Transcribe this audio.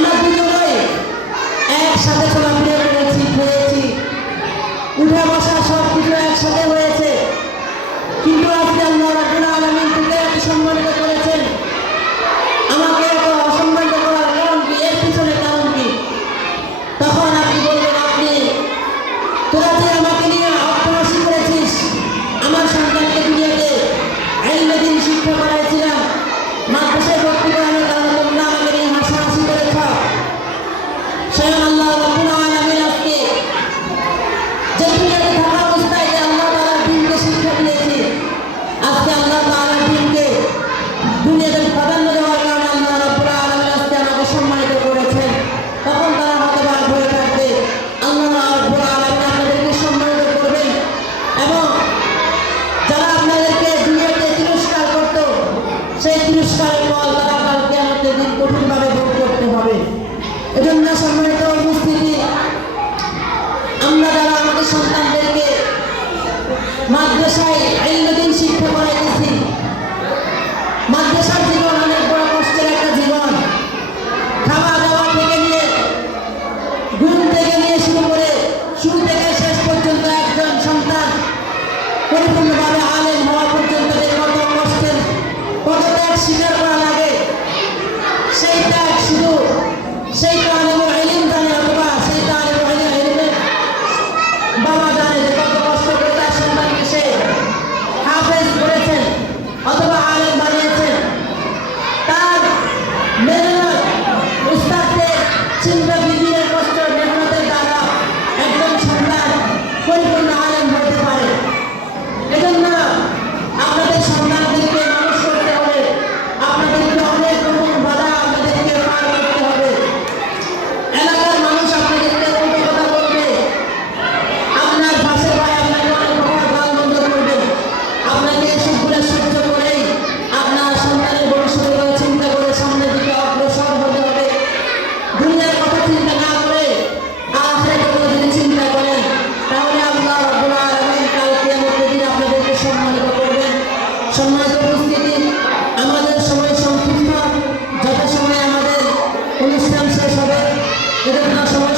আমরা দুজনেই একসাথে চলাফেরা করেছি, খেয়েছি, উঠে বসা সব কিছু একসাথে হয়েছে। কিন্তু আজকে আল্লাহ রাব্বুল আলামিন থেকে এত সম্মানিত করেছেন, আমাকে এত অসম্মানিত করার কারণ কি? এর পিছনে কারণ কি? তখন আপনি বলবেন, আপনি তোরা যে আমাকে নিয়ে অর্থনষ্ট করেছিস, আমার সন্তানকে দুনিয়াতে ইলমে দ্বীন শিক্ষা করাইছিলাম, মাদ্রাসায় ভর্তি করানোর কারণে তোমরা আমাকে নিয়ে হাসাহাসি করেছ। স্বয়ং আল্লাহ রাব্বুল আলামিন আজকে যে দুনিয়াতে থাকা অবস্থায় যে আল্লাহ তাআলার দ্বীনকে শিক্ষা দিয়েছি, আজকে আল্লাহ তাআলার দ্বীনকে দুনিয়াতে প্রাধান্য দেওয়ার কারণে আল্লাহ রাব্বুল আলামিন আজকে আমাকে সম্মানিত করেছেন। তখন তারা হয়তো বা ভয় থাকবে, আল্লাহ রাব্বুল আলামিন আপনাদেরকে সম্মানিত করবেন এবং যারা আপনাদেরকে দুনিয়াতে তিরস্কার করত, সেই তিরস্কারের ফল তারা কাল কিয়ামতের দিন কঠিনভাবে ভোগ করতে হবে। এজন্য সম্মানিত উপস্থিতি, আমরা যারা আমাদের সন্তানদেরকে মাদ্রাসায় ইলমে দ্বীন শিক্ষা করাইতেছি, মাদ্রাসার জীবন অনেক বড় কষ্টের একটা জীবন। খাওয়া দাওয়া থেকে নিয়ে, ঘুম থেকে নিয়ে শুরু করে শুরু থেকে শেষ পর্যন্ত একজন সন্তান পরিপূর্ণভাবে আলেম হওয়া পর্যন্ত যে কত কষ্টের, কত ত্যাগ স্বীকার করা লাগে, সেই ত্যাগ শুধু সেই তালিবুল ইলম জানে, অথবা সেই তালিবুল ইলমের বাবা জানে যে কত কষ্ট করে তার সন্তানকে সে হাফেজ করেছেন অথবা আলেম বানিয়েছেন। তার মেহনত, উস্তাদের চিন্তা বিধির কষ্ট মেহনতের দ্বারা একজন সন্তান পরিপূর্ণ আলেম হতে পারে। এজন্য আপনাদের সন্তানদেরকে মানুষ করতে হলে আপনাদেরকে অনেক রকম বাধা আপনাদেরকে পার করতে হবে। এলাকার মানুষ আপনাদেরকে কত কথা বলবে, আপনার পাশের ভাই আপনাকে অনেক কথা গালমন্দ করবে। আপনাকে এসবগুলো সহ্য করেই আপনার সন্তানের ভবিষ্যতের কথা চিন্তা করে সামনের দিকে অগ্রসর হতে হবে। দুনিয়ার কথা চিন্তা না করে আখিরাতের কথা যদি চিন্তা করেন, তাহলে আল্লাহ রাব্বুল আলামিন কাল কিয়ামতের দিন আপনাদেরকে সম্মানিত করবেন। সম্মানিত উপস্থিতি, আমাদের সময় সংক্ষিপ্ত, যথাসময়ে আমাদের অনুষ্ঠান শেষ হবে, এজন্য সময়